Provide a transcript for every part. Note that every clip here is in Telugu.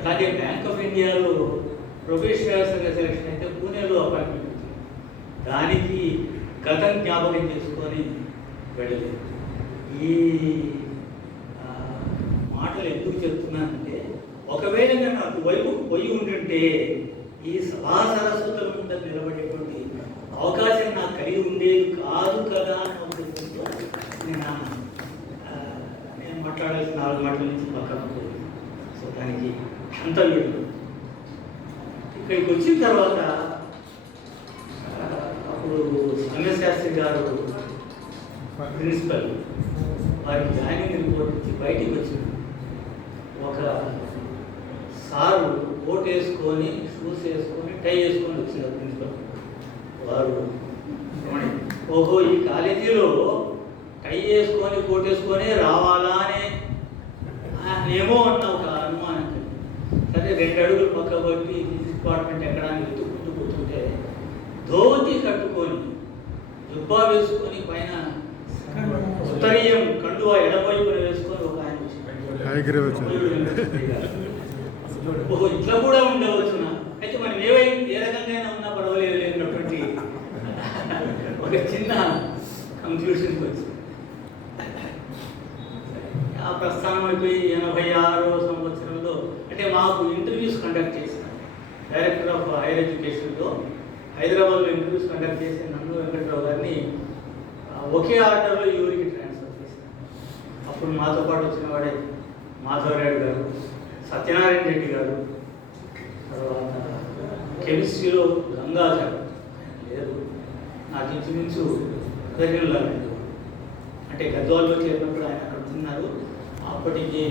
అలాగే బ్యాంక్ ఆఫ్ ఇండియాలో ప్రొఫెషనల్స్ సెలక్షన్ అయితే పూణేలో అపాయింట్మెంట్ వచ్చింది. దానికి గతం జ్ఞాపకం చేసుకొని వెళ్ళలేదు. ఈ మాటలు ఎందుకు చెప్తున్నానంటే, ఒకవేళ నేను అటువైపు పోయి ఉంటుంటే ఈ సభా సరస్వతుల ముందు నిలబడేటువంటి అవకాశం నాకు కలిగి ఉండేది కాదు కదా అని ఉద్దేశంతో నేను మాట్లాడాల్సిన 4 మాటల నుంచి పక్కన పోయింది. సో దానికి అంత వీడు ఇక్కడికి వచ్చిన తర్వాత అప్పుడు సంగశాస్త్రి గారు ప్రిన్సిపల్ వారికి జాయినింగ్ రిపోర్ట్ ఇచ్చి బయటికి వచ్చింది. ఒక సారు కోట్ వేసుకొని షూస్ వేసుకొని టై వేసుకొని వచ్చింది ప్రిన్సిపల్ వారు. ఓహో, ఈ కాలేజీలో టై వేసుకొని కోట్ వేసుకొని రావాలా అని ఏమో అన్న ఒక అనుమానం. సరే 2 అడుగులు పక్క బట్టి డిపార్ట్మెంట్ ఎక్కడ వెతుక్కుంటూ కూర్చుంటే ధోతి కట్టుకొని జుబ్బా వేసుకొని పైన ఉత్తరీయం కండువా ఎడవైపున వేసుకొని ఒక ఆయన ఓహో, ఇట్లా కూడా ఉండవచ్చునా, అయితే మనం ఏ రకంగా ఉన్నా పర్వాలేదు లేనటువంటి ఒక చిన్న కంక్లూషన్కి వచ్చింది. ఆ ప్రస్థానం అయిపోయి 86వ సంవత్సరంలో అంటే మాకు ఇంటర్వ్యూస్ కండక్ట్ చేసిన డైరెక్టర్ ఆఫ్ హైయర్ ఎడ్యుకేషన్లో హైదరాబాద్లో ఇంటర్వ్యూస్ కండక్ట్ చేసి నన్ను వెంకట్రావు గారిని ఒకే ఆర్డర్లో ఈ ఊరికి ట్రాన్స్ఫర్ చేశాను. అప్పుడు మాతో పాటు వచ్చిన వాడే మాధవరాయుడు గారు, సత్యనారాయణ రెడ్డి గారు, తర్వాత కెమిస్ట్రీలో గంగాధర్ లేదు, నాకు ఇంచుమించు దగ్గరలో అంటే గద్వాల్లో చేరినప్పుడు ఆయన అక్కడ ఉన్నారు. అప్పటికి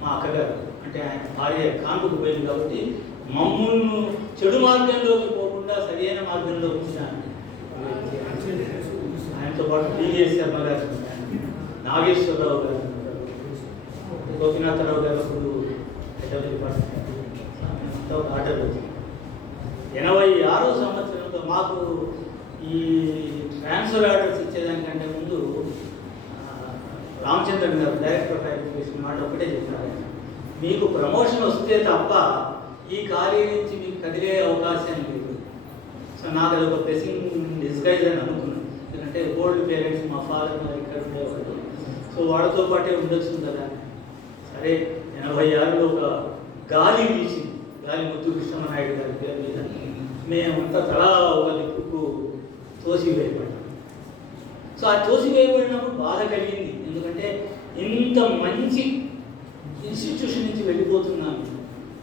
మా అక్కగారు అంటే ఆయన భార్య కానుకు పోయింది కాబట్టి మమ్మల్ని చెడు మార్గంలోకి పోకుండా సరైన మార్గంలో ఉంచిన ఆయనతో పాటు డివిఎస్ శర్మ గారు, నాగేశ్వరరావు గారు, గోపినాథరావు గారు అప్పుడు హెడ్ డిపార్ట్మెంట్ అంతా ఒక ఆర్డర్ వచ్చింది. 86వ సంవత్సరంలో మాకు ఈ ట్రాన్స్ఫర్ ఆర్డర్స్ ఇచ్చేదానికంటే ముందు రామచంద్రన్ గారు డైరెక్టర్ ఆఫ్ ఎడ్యుకేషన్ మాట ఒకటే చెప్పారు, మీకు ప్రమోషన్ వస్తే తప్ప ఈ కాలేజీ నుంచి మీకు కదిలే అవకాశం లేదు. సో నాకు అది ఒక బ్లెస్సింగ్ డిస్గైజ్ అని అనుకున్నాను. ఎందుకంటే ఓల్డ్ పేరెంట్స్ మా ఫాదర్ మరి ఇక్కడ ఉండేవాళ్ళు, సో వాళ్ళతో పాటే ఉండొచ్చు కదా. సరే 86లో ఒక గాలి వీచింది, గాలి ముద్దు కృష్ణమనాయుడు గారి పేరు మీద మేమంతా తలా ఒక దిక్కుకు తోసివేయబడ్డాం. సో ఆ తోసివేయబడినప్పుడు బాధ కలిగింది, ఎందుకంటే ఇంత మంచి ఇన్స్టిట్యూషన్ నుంచి వెళ్ళిపోతున్నాను.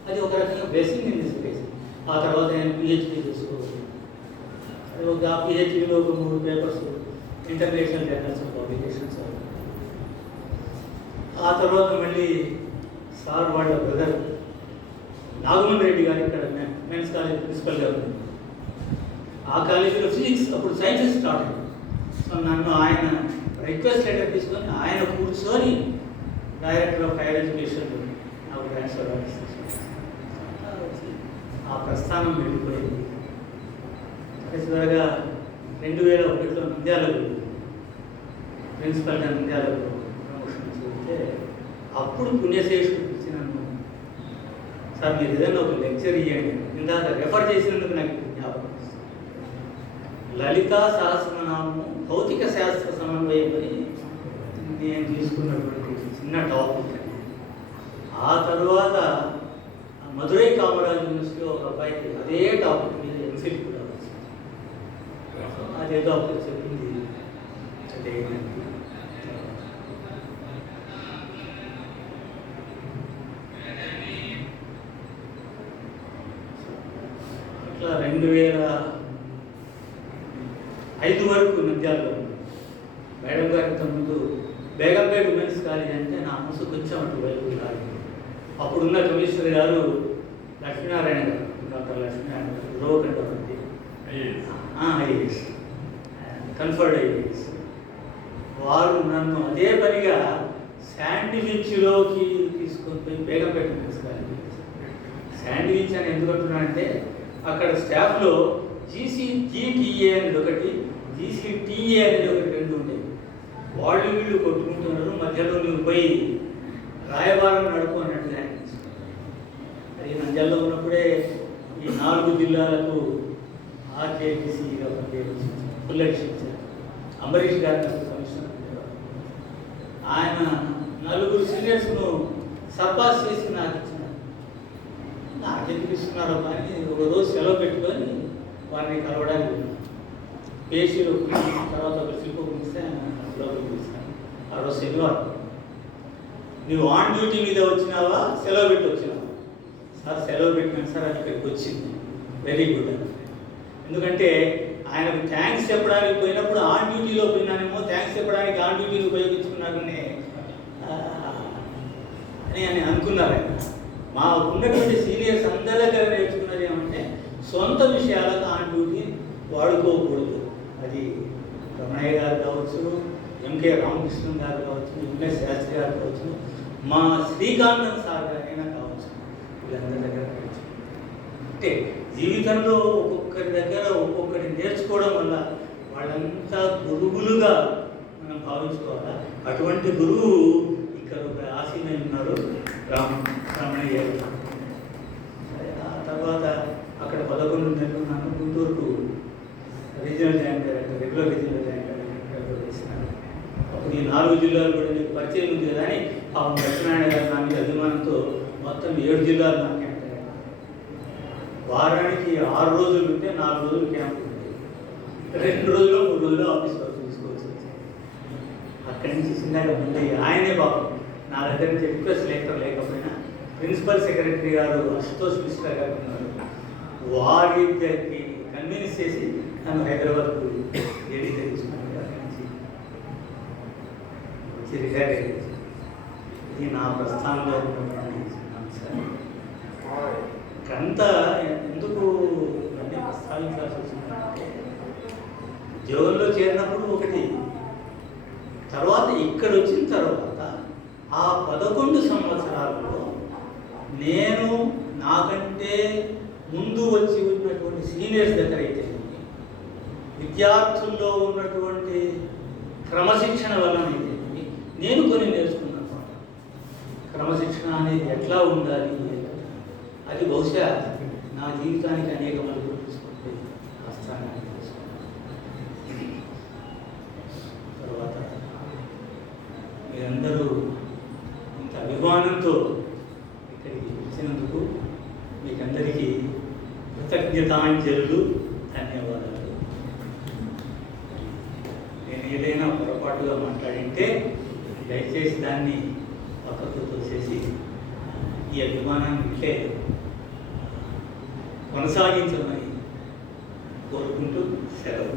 అది ఒక రకంగా బ్లెస్సింగ్ ఇన్ దిస్ ప్లేస్. ఆ తర్వాత నేను పిహెచ్డీ చేసుకోవాలి. ఒక పిహెచ్డీలో ఒక 3 పేపర్స్ ఇంటర్నేషనల్ జర్నల్స్ పబ్లికేషన్స్. ఆ తర్వాత మళ్ళీ సార్ వాళ్ళ బ్రదర్ నాగమోహన్ రెడ్డి గారు ఇక్కడ మెన్స్ కాలేజ్ ప్రిన్సిపల్గా ఉంది. ఆ కాలేజీలో ఫిజిక్స్ అప్పుడు సైన్సెస్ స్టార్ట్ అయింది. సో నన్ను ఆయన రిక్వెస్ట్ లెటర్ తీసుకొని ఆయన కూర్చొని డైరెక్టర్ ఆఫ్ హైయర్ ఎడ్యుకేషన్ నాకు ట్రాన్స్ఫర్ ఆ ప్రస్థానం వెళ్ళిపోయింది. చివరిగా 2001లో నంద్యాలకు ప్రిన్సిపల్గా నంద్యాలకు ప్రమోషన్ చేస్తే అప్పుడు పుణ్యశేషుడు పిలిచి నన్ను, సార్ మీరు ఏదైనా ఒక లెక్చర్ ఇవ్వండి. ఇందాక రెఫర్ చేసినందుకు నాకు జ్ఞాపకం వస్తుంది. లలితా సహస్రనామము భౌతిక శాస్త్ర సమన్వయం అని నేను తీసుకున్నటువంటి చిన్న టాపిక్. ఆ తర్వాత మధురై కామరాజ్ యూనివర్సిటీలో ఒక అబ్బాయికి అదే టాపిక్ మీద ఎంఫిల్ కూడా వచ్చింది. అదేదో అప్పుడు చెప్పింది అట్లా 2005 వరకు నంద్యాలలో మేడం గారితో ముందు బేగంపేట ఉమెన్స్ కాలేజ్ అంటే నా మనసు కొంచెం అటువైపు కాలేదు. అప్పుడున్న కమిషనర్ గారు లక్ష్మీనారాయణ గారు, డాక్టర్ లక్ష్మీనారాయణ గారు, రోగండి ఐఏఎస్ కన్ఫర్డ్ ఐఏఎస్. వారు నన్ను అదే పనిగా శాండ్విచ్లోకి తీసుకొని పోయి బేగంపేట ఉమెన్స్ కాలేజ్. శాండ్విచ్ అని ఎందుకు అంటున్నానంటే అక్కడ స్టాఫ్లో జీటీఏ అనేది ఒకటి, జీసీటీఏ అనేది ఒకటి, 2 ఉండేవి. వాళ్ళు వీళ్ళు కొట్టుకుంటున్నారు, మధ్యలో నువ్వు పోయి రాయబారం నడుపు అన్నట్టుగా నంద్యాలలో ఉన్నప్పుడే ఈ 4 జిల్లాలకు ఆర్జేడీసీగా పనిచేయవచ్చు పుల్లటి శిక్ష అంబరీష్ గారు కమిషనర్ ఉండేవారు. ఆయన 4 సీనియర్స్ను సర్పాస్ చేసి నాకు ఇచ్చినారు. నాకెందుకు ఇస్తున్నారో కానీ ఒకరోజు సెలవు పెట్టుకొని వారిని కలవడానికి వెళ్ళాను. పేషీలో తర్వాత ఒక శిల్పం ఇస్తే లోపలికి పిలుస్తాను. ఆ రోజు శనివారం. నువ్వు ఆన్ డ్యూటీ మీద వచ్చినావా సెలవు పెట్టి వచ్చినావా? సార్ సెలవు పెట్టినాను సార్, అది ఇక్కడికి వచ్చింది. వెరీ గుడ్ అని. ఎందుకంటే ఆయనకు థ్యాంక్స్ చెప్పడానికి పోయినప్పుడు ఆన్ డ్యూటీలో పోయినానేమో, థ్యాంక్స్ చెప్పడానికి ఆన్ డ్యూటీని ఉపయోగించుకున్నానని అని అనుకున్నారు. మా ఉన్నటువంటి సీనియర్స్ అందరి దగ్గర నేర్చుకున్నది ఏమంటే సొంత విషయాలకు ఆన్ డ్యూటీ వాడుకోకూడదు. అది రమణయ్య గారు కావచ్చు, ఎంకే రామకృష్ణన్ గారు కావచ్చు, ఎంఎస్ శాస్త్రి గారు కావచ్చు, మా శ్రీకాంతన్ సార్ గారైనా కావచ్చు, వీళ్ళందరి దగ్గర అంటే జీవితంలో ఒక్కొక్కరి దగ్గర ఒక్కొక్కటి నేర్చుకోవడం వల్ల వాళ్ళంతా గురువులుగా మనం భావించుకోవాలి. అటువంటి గురువు ఇక్కడ ఒక ఆశీనై ఉన్నారు, రమణయ్య గారు. ఆ తర్వాత అక్కడ 11 నెలలు ఉన్నాను. గుంటూరుకు regional joint director, regular regional joint director చేసినాను. అప్పుడు ఈ 4 జిల్లాలు కూడా నీకు పరిచయం ఉంది కదా అని పాపం లక్ష్మీనారాయణ గారు నా మీద అభిమానంతో మొత్తం 7 జిల్లాలు నాకు క్యాంప్ అయ్యారు. వారానికి 6 రోజులు ఉంటే 4 రోజులు క్యాంప్ ఉంటుంది. 2 రోజులు 3 రోజులు ఆఫీస్ వర్క్ తీసుకోవచ్చు. అక్కడి నుంచి చిన్నగా మళ్ళీ ఆయనే పాపం నా దగ్గర నుంచి రిక్వెస్ట్ లెటర్ లేకపోయినా ప్రిన్సిపల్ సెక్రటరీ గారు అశుతోష్ మిశ్రా గారు ఉన్నారు, వారి దగ్గరికి కన్విన్స్ చేసి నన్ను హైదరాబాద్కు ఏడీ తెచ్చుకున్నాను. అక్కడి నుంచి వచ్చి రిటైర్ అయ్యింది. ఇది నా ప్రస్థానంలో ఉన్నటువంటి అంశాలు. కంత ఎందుకు అన్నీ ప్రస్తావించాల్సి వచ్చిందంటే ఉద్యోగంలో చేరినప్పుడు ఒకటి, తర్వాత ఇక్కడ వచ్చిన తర్వాత ఆ 11 సంవత్సరాలలో నేను నాకంటే ముందు వచ్చి ఉన్నటువంటి సీనియర్స్ దగ్గర అయితే విద్యార్థుల్లో ఉన్నటువంటి క్రమశిక్షణ వలనైతే నేను కొన్ని నేర్చుకున్నాను. క్రమశిక్షణ అనేది ఎట్లా ఉండాలి, అది బహుశా నా జీవితానికి అనేక మలుపులు తీసుకుంటే వస్తానని తర్వాత మీరందరూ ఇంత అభిమానంతో ఇక్కడికి వచ్చినందుకు మీకందరికీ కృతజ్ఞతాంజలులు, ధన్యవాదాలు. నేను ఏదైనా పొరపాటుగా మాట్లాడింటే దయచేసి దాన్ని పక్కకు తోసేసి ఈ అభిమానాన్ని ఇట్లే కొనసాగించమని కోరుకుంటూ సెలవు.